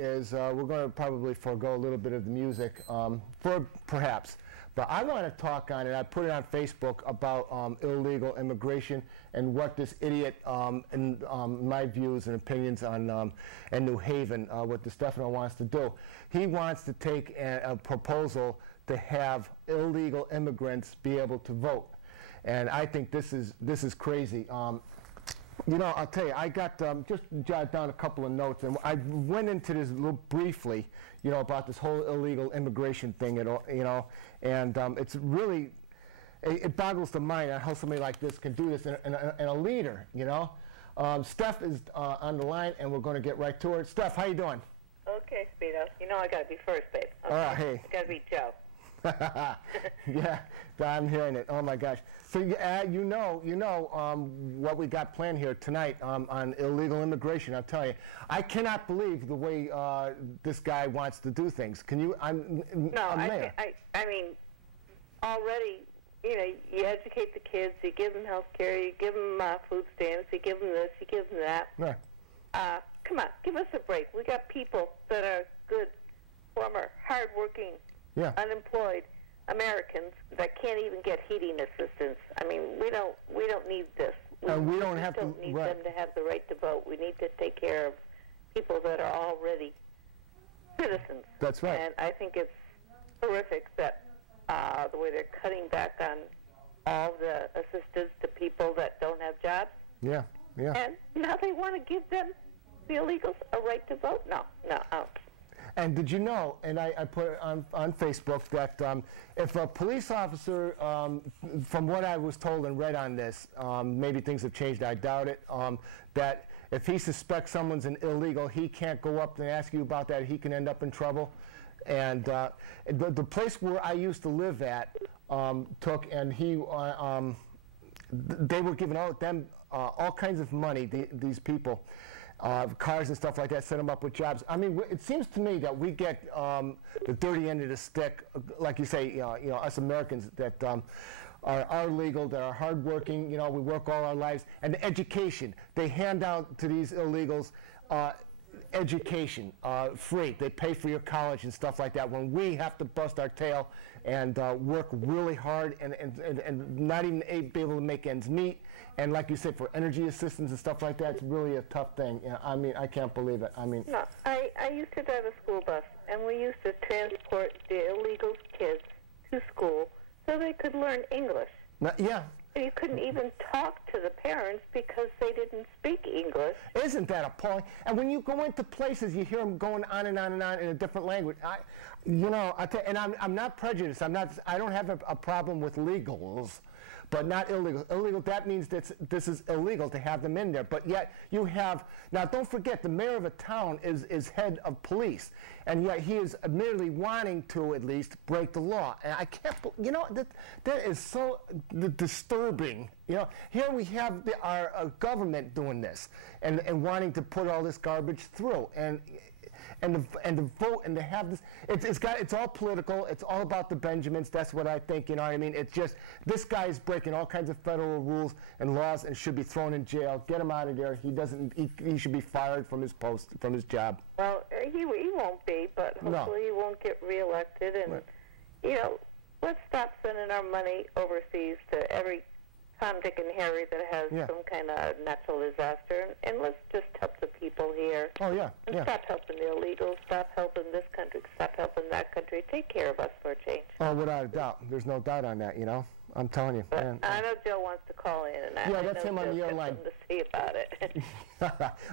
is we're going to probably forego a little bit of the music, perhaps. But I want to talk on it. I put it on Facebook about illegal immigration and what this idiot, and my views and opinions on in New Haven, what DeStefano wants to do. He wants to take a proposal to have illegal immigrants be able to vote, and I think this is crazy. You know, I'll tell you, I got just jotted down a couple of notes, and I went into this a little briefly, you know, about this whole illegal immigration thing, you know, and it's really, it boggles the mind on how somebody like this can do this, and a leader, you know. Steph is on the line, and we're going to get right to her. Steph, how you doing? Okay, Speedo. You know I got to be first, babe. Okay. All right, hey. I got to be Joe. Yeah, I'm hearing it. Oh my gosh! So you know what we got planned here tonight on illegal immigration. I'll tell you, I cannot believe the way this guy wants to do things. Can you? I mean, already, you know, you educate the kids, you give them health care, you give them food stamps, you give them this, you give them that. Right. Come on, give us a break. We got people that are good, former, hardworking, unemployed Americans that can't even get heating assistance. I mean, we don't need this. We don't need them to have the right to vote. We need to take care of people that are already citizens. That's right. And I think it's horrific that the way they're cutting back on all the assistance to people that don't have jobs. Yeah, yeah. And now they want to give them, the illegals, a right to vote? No. And did you know, and I put it on Facebook, that if a police officer, from what I was told and read on this, maybe things have changed, I doubt it, that if he suspects someone's an illegal, he can't go up and ask you about that. He can end up in trouble. And the place where I used to live at they were giving all kinds of money, these people. Cars and stuff like that, set them up with jobs. I mean, it seems to me that we get the dirty end of the stick, like you say, you know, us Americans that are legal, that are hardworking, you know, we work all our lives. And the education, they hand out to these illegals education, free. They pay for your college and stuff like that, when we have to bust our tail and work really hard and not even be able to make ends meet. And like you said, for energy assistance and stuff like that, it's really a tough thing. You know, I mean, I can't believe it. I mean, no, I used to drive a school bus, and we used to transport the illegal kids to school so they could learn English. Yeah. You couldn't even talk to the parents because they didn't speak English. Isn't that appalling? And when you go into places, you hear them going on and on and on in a different language. I'm not prejudiced. I don't have a problem with legals, but not illegal. Illegal, that means that this is illegal to have them in there. But yet you have, now don't forget, the mayor of a town is head of police, and yet he is admittedly wanting to at least break the law. And I can't, you know, that is so disturbing. You know, here we have our government doing this and wanting to put all this garbage through, and to vote and to have this. It's all political. It's all about the Benjamins. That's what I think. You know what I mean? It's just, this guy is breaking all kinds of federal rules and laws and should be thrown in jail. Get him out of there. He should be fired from his post, from his job. Well, he won't be, but hopefully he won't get reelected. And you know, let's stop sending our money overseas to every Tom, Dick, and Harry that has some kind of natural disaster, and let's just help the people here. Oh, yeah. And stop helping the illegals, stop helping this country, stop helping that country. Take care of us for a change. Oh, without a doubt. There's no doubt on that, you know. I'm telling you. But I know Joe wants to call in, and I that's him on the air line. To see about it.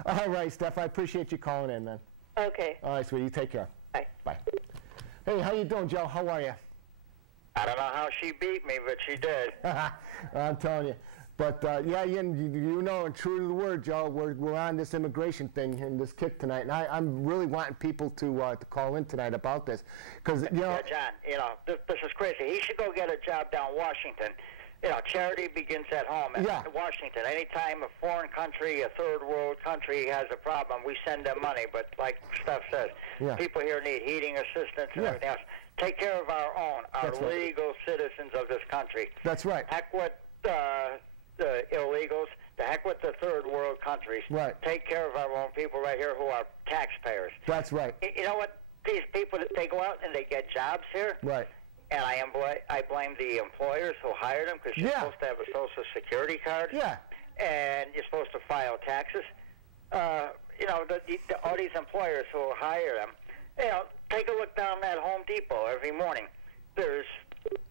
All right, Steph, I appreciate you calling in, man. Okay. All right, sweetie, you take care. Bye. Bye. Hey, how you doing, Joe? How are you? I don't know how she beat me, but she did. I'm telling you. But, you know, and true to the word, Joe, we're on this immigration thing and this kick tonight. And I'm really wanting people to call in tonight about this. Because, you know... John, you know, this is crazy. He should go get a job down Washington. You know, charity begins at home. In Washington, anytime a foreign country, a third world country has a problem, we send them money. But like Steph says, people here need heating assistance and everything else. Take care of our own, our legal citizens of this country. That's right. Heck with the illegals. The heck with the third world countries. Right. Take care of our own people right here who are taxpayers. That's right. You know what? These people, they go out and they get jobs here. Right. And I blame the employers who hired them because you're supposed to have a Social Security card. Yeah. And you're supposed to file taxes. You know, all these employers who hire them, you know, take a look down at Home Depot every morning. There's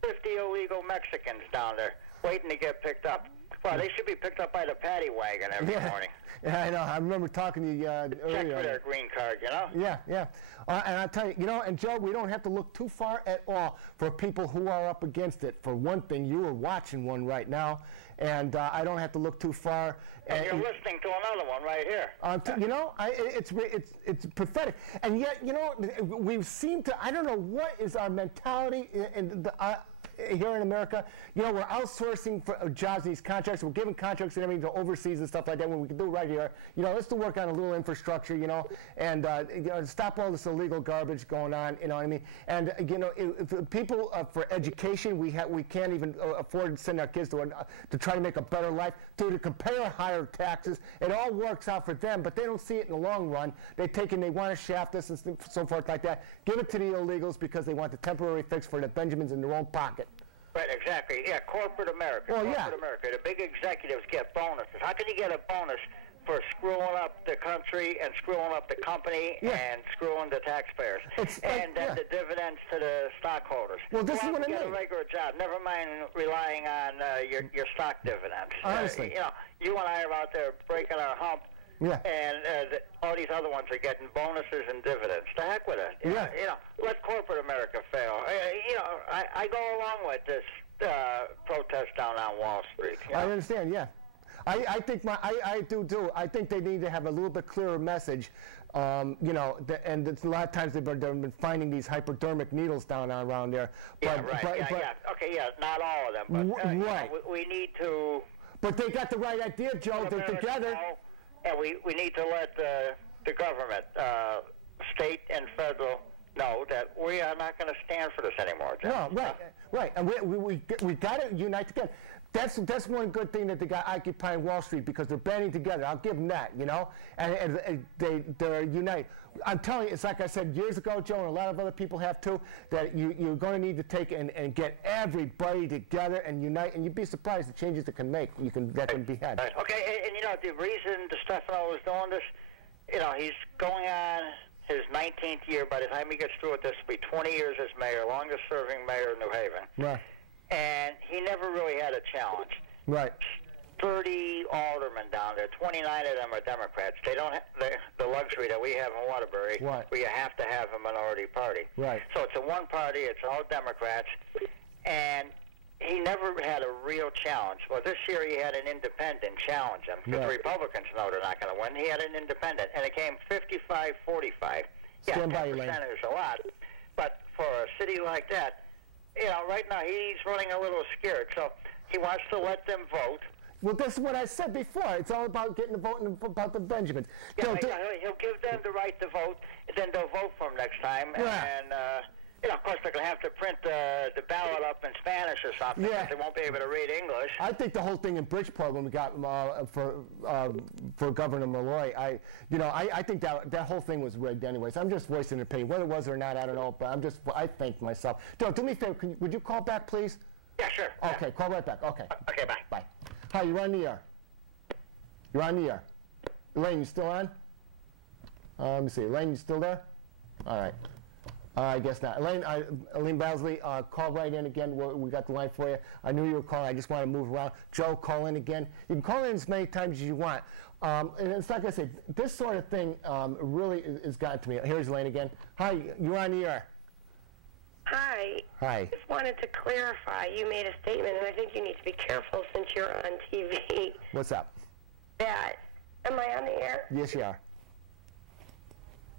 50 illegal Mexicans down there waiting to get picked up. Well, they should be picked up by the paddy wagon every morning. Yeah, I know. I remember talking to you earlier. Check for their green card, you know? Yeah, yeah. And I'll tell you, you know, and Joe, we don't have to look too far at all for people who are up against it. For one thing, you are watching one right now, and I don't have to look too far. And you're listening to another one right here. You know, it's pathetic. And yet, you know, we seem to, I don't know what is our mentality here in America. You know, we're outsourcing for jobs, these contracts. We're giving contracts and everything to overseas and stuff like that when we can do it right here. You know, let's do work on a little infrastructure, you know, and you know, stop all this illegal garbage going on, you know what I mean? And, you know, if people, for education, we can't even afford to send our kids to try to make a better life, to compare higher taxes. It all works out for them, but they don't see it in the long run. They want to shaft us and so forth like that. Give it to the illegals because they want the temporary fix for the Benjamins in their own pocket. Right, exactly. Yeah, corporate America. Well, corporate America. The big executives get bonuses. How can you get a bonus for screwing up the country and screwing up the company and screwing the taxpayers? And then the dividends to the stockholders. Well, this is what I mean. Get a regular job. Never mind relying on your stock dividends. Honestly. You know, you and I are out there breaking our hump. Yeah. And all these other ones are getting bonuses and dividends. To heck with it. You know, let corporate America fail. You know, I go along with this protest down on Wall Street. You know? I understand. Yeah. I think I do too. I think they need to have a little bit clearer message. You know, and a lot of times they've been finding these hypodermic needles down around there. But, Okay, not all of them. But you know, we need to. But they got the right idea, Joe. They're together. And we need to let the government, state and federal, know that we are not going to stand for this anymore. No, right. And we got to unite together. That's one good thing that they got occupying Wall Street, because they're banding together. I'll give them that, you know, and they're united. I'm telling you, it's like I said years ago, Joe, and a lot of other people have too, that you're going to need to take and get everybody together and unite, and you'd be surprised the changes that can be had. Right. Okay, and you know, the reason DeStefano was doing this, you know, he's going on his 19th year. By the time he gets through with this, will be 20 years as mayor, longest serving mayor of New Haven. Right. And he never really had a challenge. Right. 30 aldermen down there, 29 of them are Democrats. They don't have the luxury that we have in Waterbury, where you have to have a minority party. Right. So it's a one party, it's all Democrats, and he never had a real challenge. Well, this year he had an independent challenge him, because the Republicans know they're not going to win. He had an independent, and it came 55-45. Yeah, 10% is a lot, but for a city like that, you know, right now he's running a little scared, so he wants to let them vote. Well, this is what I said before. It's all about getting the vote and about the Benjamins. Yeah, he'll give them the right to vote, and then they'll vote for him next time. Yeah. And you know, of course, they're going to have to print the ballot up in Spanish or something, because they won't be able to read English. I think the whole thing in Bridgeport, when we got for Governor Malloy, I think that whole thing was rigged anyways. I'm just voicing an opinion. Whether it was or not, I don't know, but I thanked myself. Joe, do me a favor. Would you call back, please? Yeah, sure. Okay, call right back. Okay. Okay, bye. Bye. Hi, you're on the air. You're on the air. Elaine, you still on? Let me see. Elaine, you still there? All right. I guess not. Elaine Bowsley, call right in again. We got the line for you. I knew you were calling. I just want to move around. Joe, call in again. You can call in as many times as you want. And it's like I said, this sort of thing really has gotten to me. Here's Elaine again. Hi, you're on the air. Hi. Hi. I just wanted to clarify. You made a statement, and I think you need to be careful since you're on TV. What's up? Am I on the air? Yes, you are.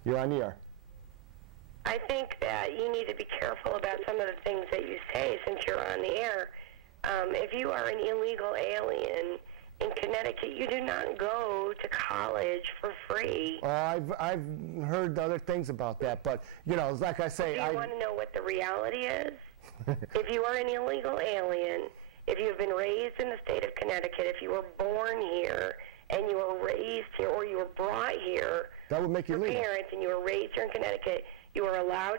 You're on the air. I think that you need to be careful about some of the things that you say since you're on the air. If you are an illegal alien in Connecticut, you do not go to college for free. I've heard other things about that, but you know, like I say, do you want to know what the reality is? If you are an illegal alien If you have been raised in the state of Connecticut, if you were born here and you were raised here, or you were brought here, that would make you legal. Parents, and you were raised here in Connecticut, you are allowed